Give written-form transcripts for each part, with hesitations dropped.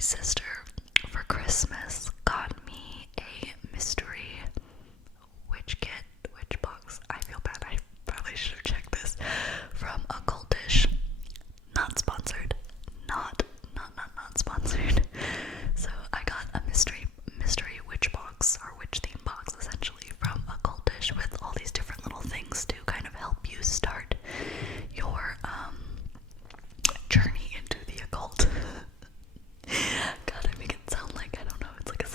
sister for Christmas got me a mystery witch box. I feel bad, I probably should have checked this, from Occultish. Not sponsored. Not sponsored. So I got a mystery witch box, or witch theme box essentially, from Occultish, with all these different little things to kind of help you start your journey into the occult. God, I make it sound like, I don't know, it's like a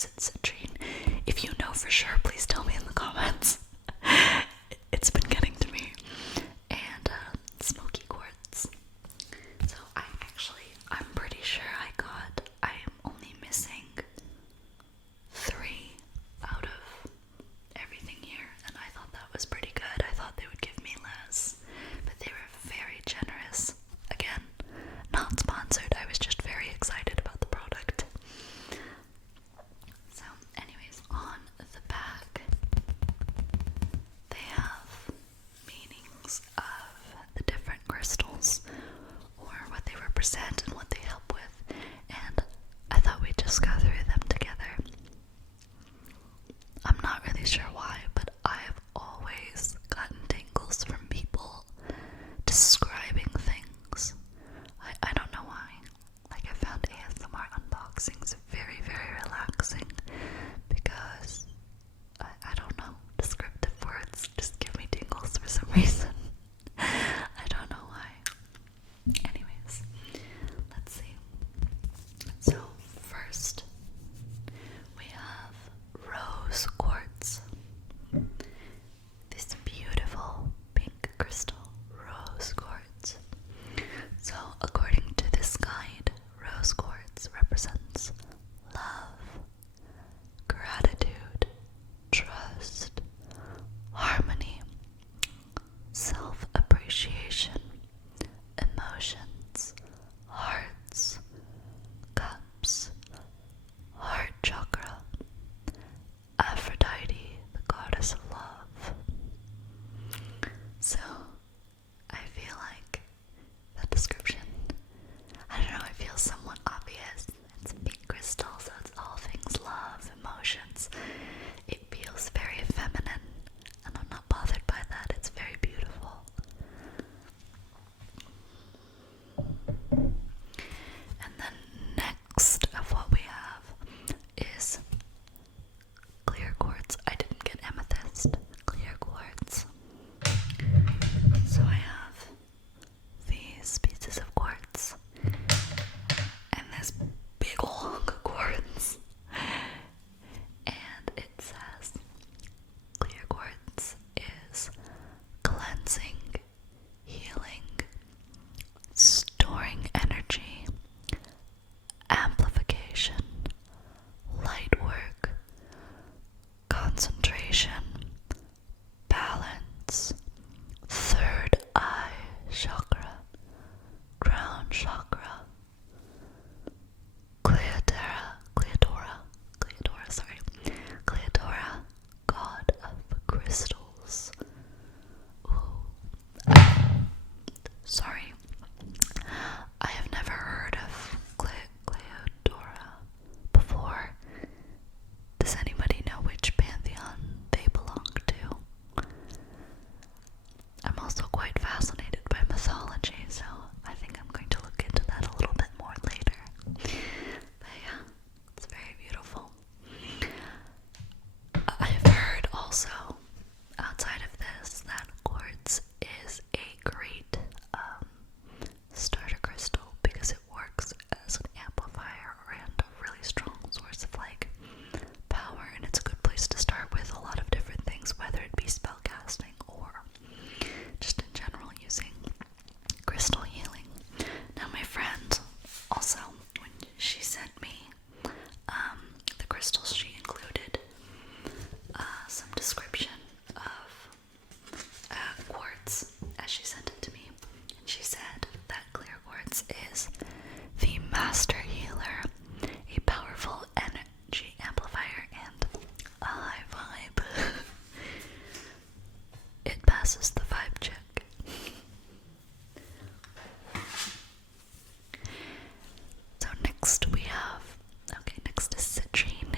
is it citrine? If you know for sure, please tell me in the comments. It's been getting to me. And smoky quartz. So I'm pretty sure I am only missing 3 out of everything here, and I thought that was pretty good. I thought they would give me less, but they were very generous. Again, not sponsored. I was just very excited about the product. So, anyways, on the back, they have meanings of the different crystals, or what they represent and what they help with, and I thought we'd just go through them together. I'm not really sure why, but I've always gotten tingles from people describing things. I don't know why. Like, I found ASMR unboxings very, very relaxing because I don't know, descriptive words just give me tingles for some reason. I don't know why. Anyways, let's see. So first we have rose quartz. This beautiful pink crystal, rose quartz. So according to this guide, rose quartz represents love, gratitude, trust, harmony, self-appreciation, emotions, hearts, cups, heart chakra, Aphrodite, the goddess of love. So, I feel like that description, I don't know, it feels somewhat obvious. It's a pink crystal, so it's all things love, emotions. It feels very feminine, and I'm not bothered by that. It's very beautiful. And then next of what we have is clear quartz. I didn't get amethyst. Clear quartz. So I have these pieces of quartz and this big ol' hunk of quartz. And it says clear quartz is cleansing, healing, storing energy, amplification, light work, concentration, balance, third eye chakra, crown chakra, Cleodora, god of crystals. Ooh. Sorry, I have never heard of Cleodora before. Does anybody know which pantheon they belong to? I'm also quite fascinated by mythology, so I think I'm going to look into that a little bit more later. But yeah, it's very beautiful. I've heard also, outside of this, that quartz is a great starter crystal because it works as an amplifier and a really strong source of like power, and it's a good place to start with a lot of different things, whether it be spellcasting or just in general using crystal healing. Now my friend also, when she sent me the crystals, she included some description of quartz as she sent it to me, and she said that clear quartz is the master healer, a powerful energy amplifier, and a high vibe. It passes the vibe check. So next is citrine,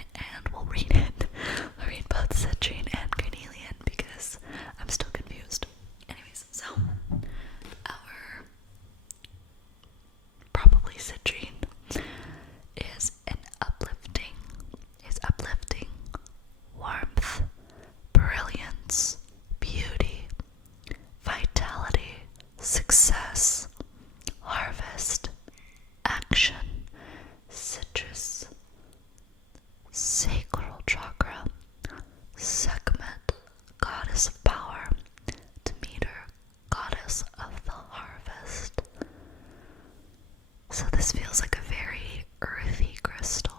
sacral chakra, Sekhmet, goddess of power, Demeter, goddess of the harvest. So this feels like a very earthy crystal,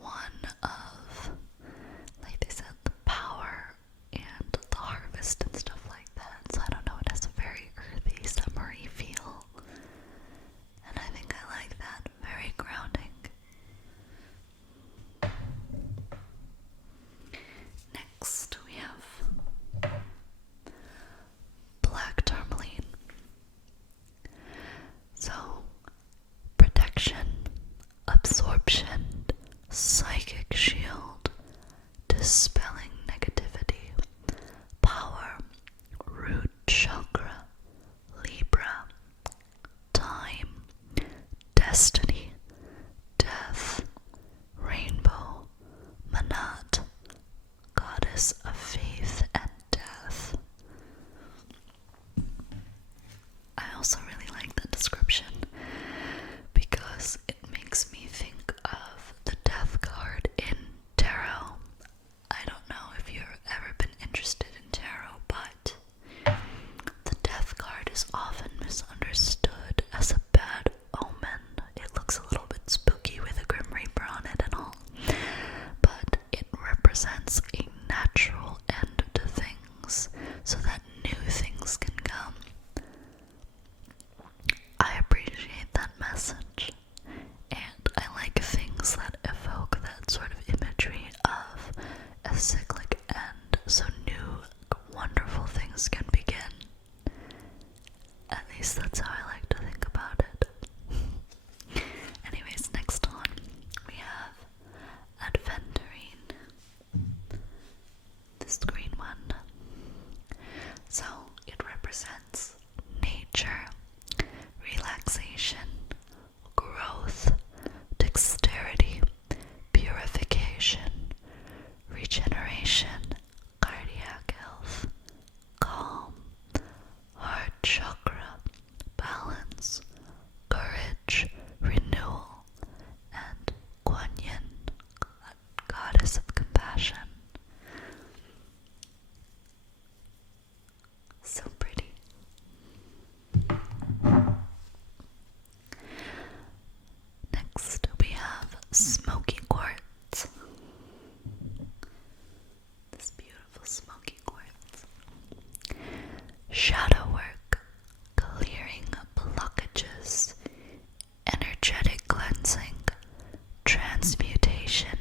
one of, like they said, the power and the harvest and stuff like that. So I don't know, it has a very earthy, summery feel, and I think I like that. Very grounding. Next we have black tourmaline. So, protection, absorption, psychic shield, dispelling negativity, power, root chakra, Libra, time, destiny, death, rainbow, Manat, goddess of faith and death. I also really like that description because it makes me think of the death card in tarot. I don't know if you've ever been interested in tarot, but the death card is often misunderstood as a bad omen. It looks a little bit spooky with a Grim Reaper on it and all, but it represents a natural end to things so that new things can come. I appreciate that message, and I like things that evoke that sort of imagery of a cyclic end so new, wonderful things can begin. At least that's how I like to think about it. Anyways, next on we have Adventurine, this green one. So it represents nature, relaxation, growth, dexterity, purification, regeneration, cardiac health, calm, heart chakra, balance, courage, renewal, and Kuan Yin, goddess of compassion. So pretty. Next we have smoky quartz. This beautiful smoky quartz. Shadow work, clearing blockages, energetic cleansing, transmutation,